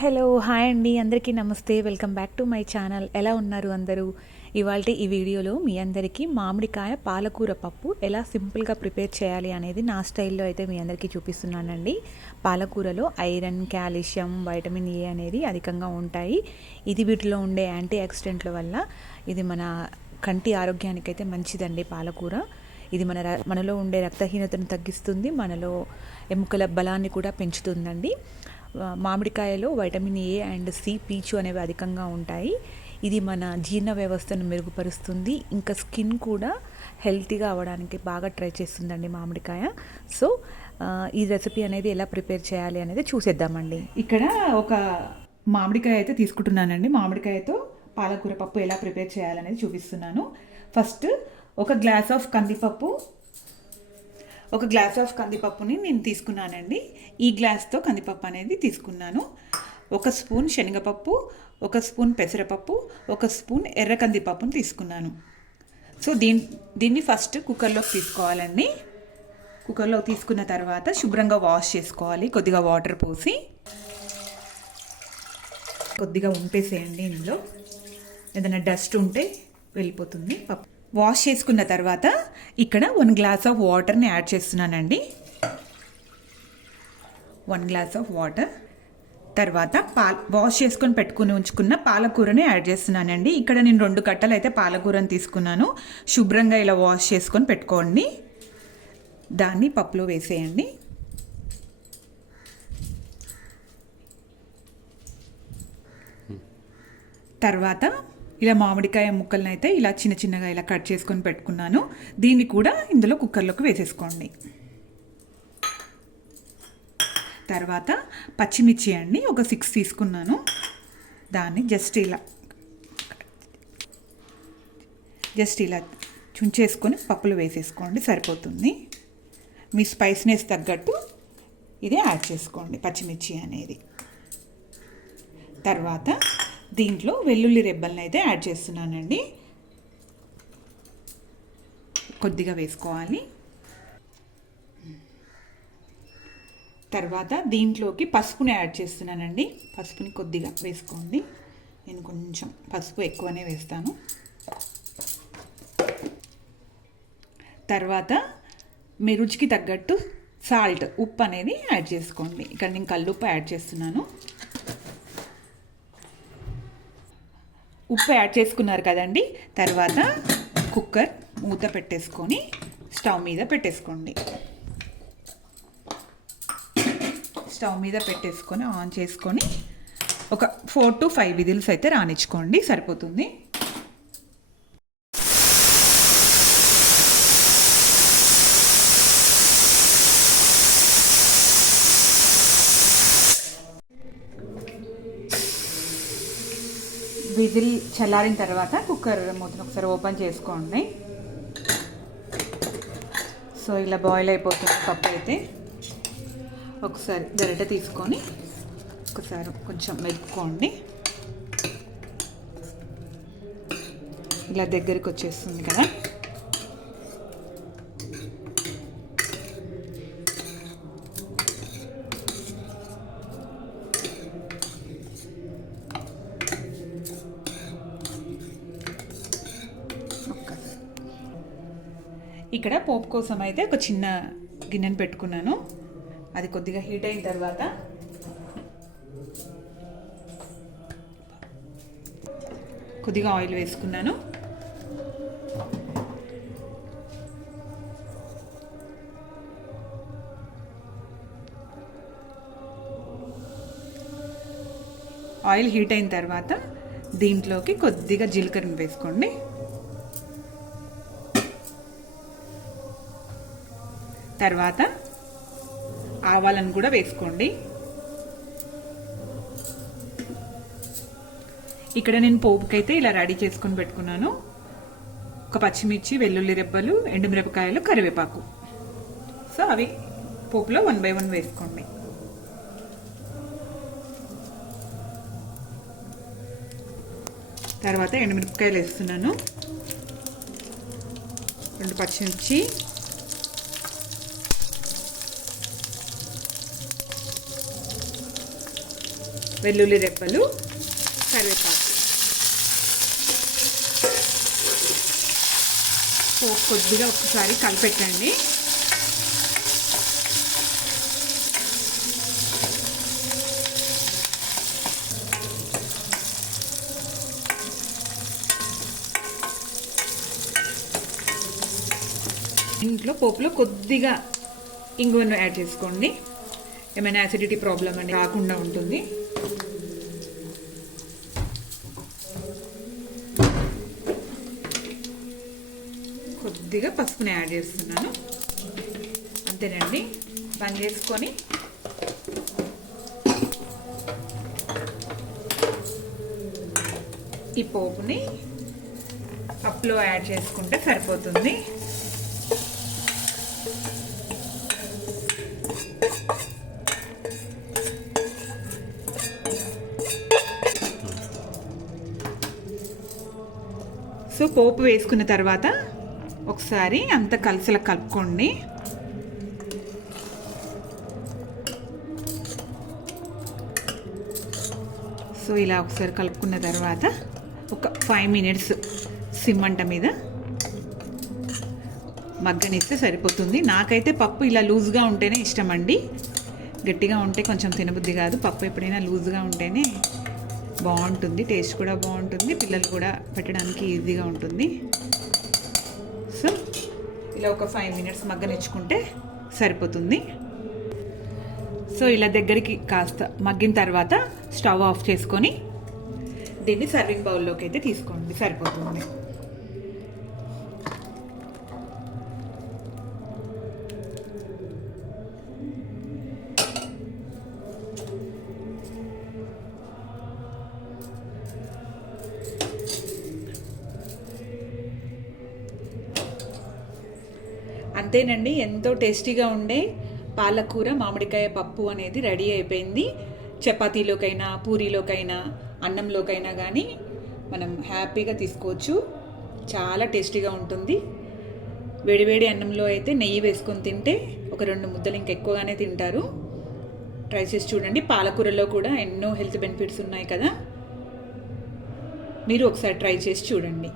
Hello hi అండి. అందరికీ నమస్తే. Welcome back to my channel. ఎలా ఉన్నారు అందరూ? ఇవాళ ఈ వీడియోలో మీ అందరికీ మామిడికాయ పాలకూర పప్పు ఎలా సింపుల్గా ప్రిపేర్ చేయాలి అనేది నా స్టైల్లో అయితే మీ అందరికీ చూపిస్తున్నానండి. పాలకూరలో ఐరన్ కాల్షియం వైటమిన్ ఏ అనేది అధికంగా ఉంటాయి. ఇది వీటిలో ఉండే యాంటీ ఆక్సిడెంట్ల వల్ల ఇది మన కంటి ఆరోగ్యానికి అయితే మంచిదండి పాలకూర. ఇది మన మనలో ఉండే రక్తహీనతను తగ్గిస్తుంది మనలో ఎముకల బలాన్ని కూడా పెంచుతుందండి. మామిడికాయలో వైటమిన్ ఏ అండ్ సి పీచు అనేవి అధికంగా ఉంటాయి. ఇది మన జీర్ణ వ్యవస్థను మెరుగుపరుస్తుంది. ఇంకా స్కిన్ కూడా హెల్తీగా అవ్వడానికి బాగా ట్రై చేస్తుందండి మామిడికాయ. సో ఈ రెసిపీ అనేది ఎలా ప్రిపేర్ చేయాలి అనేది చూసేద్దామండి. ఇక్కడ ఒక మామిడికాయ అయితే తీసుకుంటున్నానండి. మామిడికాయతో పాలకూర పప్పు ఎలా ప్రిపేర్ చేయాలనేది చూపిస్తున్నాను. ఫస్ట్ ఒక గ్లాస్ ఆఫ్ కందిపప్పు ఒక గ్లాస్ ఆఫ్ కందిపప్పుని నేను తీసుకున్నానండి. ఈ గ్లాస్తో కందిపప్పు అనేది తీసుకున్నాను. ఒక స్పూన్ శనగపప్పు ఒక స్పూన్ పెసరపప్పు ఒక స్పూన్ ఎర్ర కందిపప్పుని తీసుకున్నాను. సో దీన్ దీన్ని ఫస్ట్ కుక్కర్లోకి తీసుకోవాలండి. కుక్కర్లో తీసుకున్న తర్వాత శుభ్రంగా వాష్ చేసుకోవాలి. కొద్దిగా వాటర్ పోసి. కొద్దిగా ఉంపేసేయండి ఇందులో. ఏదైనా డస్ట్ ఉంటే వెళ్ళిపోతుంది పప్పు. వాష్ చేసుకున్న తర్వాత ఇక్కడ వన్ గ్లాస్ ఆఫ్ వాటర్ని యాడ్ చేస్తున్నానండి. వన్ గ్లాస్ ఆఫ్ వాటర్ తర్వాత పాల వాష్ చేసుకొని పెట్టుకుని ఉంచుకున్న పాలకూరని యాడ్ చేస్తున్నానండి. ఇక్కడ నేను రెండు కట్టలు అయితే పాలకూరని తీసుకున్నాను. శుభ్రంగా ఇలా వాష్ చేసుకొని పెట్టుకోండి. దాన్ని పప్పులో వేసేయండి. తర్వాత ఇలా మామిడికాయ ముక్కలను అయితే ఇలా చిన్న చిన్నగా ఇలా కట్ చేసుకొని పెట్టుకున్నాను. దీన్ని కూడా ఇందులో కుక్కర్లోకి వేసేసుకోండి. తర్వాత పచ్చిమిర్చి అండి ఒక సిక్స్ తీసుకున్నాను. దాన్ని జస్ట్ ఇలా జస్ట్ ఇలా చుంచేసుకొని పప్పులు వేసేసుకోండి సరిపోతుంది. మీ స్పైస్నెస్ తగ్గట్టు ఇది యాడ్ చేసుకోండి పచ్చిమిర్చి అనేది. తర్వాత దీంట్లో వెల్లుల్లి రెబ్బల్ని అయితే యాడ్ చేస్తున్నానండి. కొద్దిగా వేసుకోవాలి. తర్వాత దీంట్లోకి పసుపుని యాడ్ చేస్తున్నానండి. పసుపుని కొద్దిగా వేసుకోండి. నేను కొంచెం పసుపు ఎక్కువనే వేస్తాను. తర్వాత మీ రుచికి తగ్గట్టు సాల్ట్ ఉప్పు అనేది యాడ్ చేసుకోండి. ఇక్కడ నేను కల్లుప్పు యాడ్ చేస్తున్నాను. ఉప్పు యాడ్ చేసుకున్నారు కదండి. తర్వాత కుక్కర్ మూత పెట్టేసుకొని స్టవ్ మీద పెట్టేసుకోండి. స్టవ్ మీద పెట్టేసుకొని ఆన్ చేసుకొని ఒక ఫోర్ టు ఫైవ్ విజిల్స్ అయితే రానిచ్చుకోండి. సరిపోతుంది. విజిల్ చల్లారిన తర్వాత కుక్కర్ మూతను ఒకసారి ఓపెన్ చేసుకోండి. సో ఇలా బాయిల్ అయిపోతుంది పప్పు అయితే. ఒకసారి గరిట తీసుకొని ఒకసారి కొంచెం మెదుపుకోండి ఇలా దగ్గరికి వచ్చేస్తుంది కదా. ఇక్కడ పోపు కోసం అయితే ఒక చిన్న గిన్నెను పెట్టుకున్నాను. అది కొద్దిగా హీట్ అయిన తర్వాత కొద్దిగా ఆయిల్ వేసుకున్నాను. ఆయిల్ హీట్ అయిన తర్వాత దీంట్లోకి కొద్దిగా జీలకర్రను వేసుకోండి. తర్వాత ఆవాలను కూడా వేసుకోండి. ఇక్కడ నేను పోపుకైతే ఇలా రెడీ చేసుకొని పెట్టుకున్నాను. ఒక పచ్చిమిర్చి వెల్లుల్లి రెబ్బలు ఎండుమిరపకాయలు కరివేపాకు. సో అవి పోపులో వన్ బై వన్ వేసుకోండి. తర్వాత ఎండుమిరపకాయలు వేస్తున్నాను. రెండు పచ్చిమిర్చి వెల్లుల్లి రెప్పలు కరివేపాకు. కొద్దిగా ఒకసారి కలిపెట్టండి. ఇంట్లో పోపులో కొద్దిగా ఇంగువను యాడ్ చేసుకోండి. ఏమైనా యాసిడిటీ ప్రాబ్లం అని రాకుండా ఉంటుంది. కొద్దిగా పసుపుని యాడ్ చేస్తున్నాను. అంతేనండి. బంద్ చేసుకొని ఈ పోపుని పప్పులో యాడ్ చేసుకుంటే సరిపోతుంది. సో పోపు వేసుకున్న తర్వాత ఒకసారి అంత కలిసిలా కలుపుకోండి. సో ఇలా ఒకసారి కలుపుకున్న తర్వాత ఒక ఫైవ్ మినిట్స్ సిమ్మంట మీద మగ్గనిస్తే సరిపోతుంది. నాకైతే పప్పు ఇలా లూజ్గా ఉంటేనే ఇష్టం అండి గట్టిగా ఉంటే కొంచెం తినబుద్ధి కాదు. పప్పు ఎప్పుడైనా లూజ్గా ఉంటేనే బాగుంటుంది. టేస్ట్ కూడా బాగుంటుంది. పిల్లలు కూడా పెట్టడానికి ఈజీగా ఉంటుంది. ఇలా ఒక ఫైవ్ మినిట్స్ మగ్గనిచ్చుకుంటే సరిపోతుంది. సో ఇలా దగ్గరికి కాస్త మగ్గిన తర్వాత స్టవ్ ఆఫ్ చేసుకొని దీన్ని సర్వింగ్ బౌల్లోకి అయితే తీసుకోండి. సరిపోతుంది. అంతేనండి ఎంతో టేస్టీగా ఉండే పాలకూర మామిడికాయ పప్పు అనేది రెడీ అయిపోయింది. చపాతీలోకైనా పూరీలోకైనా అన్నంలోకైనా కానీ మనం హ్యాపీగా తీసుకోవచ్చు. చాలా టేస్టీగా ఉంటుంది. వేడివేడి అన్నంలో అయితే నెయ్యి వేసుకొని తింటే ఒక రెండు ముద్దలు ఇంకా ఎక్కువగానే తింటారు. ట్రై చేసి చూడండి. పాలకూరలో కూడా ఎన్నో హెల్త్ బెనిఫిట్స్ ఉన్నాయి కదా. మీరు ఒకసారి ట్రై చేసి చూడండి.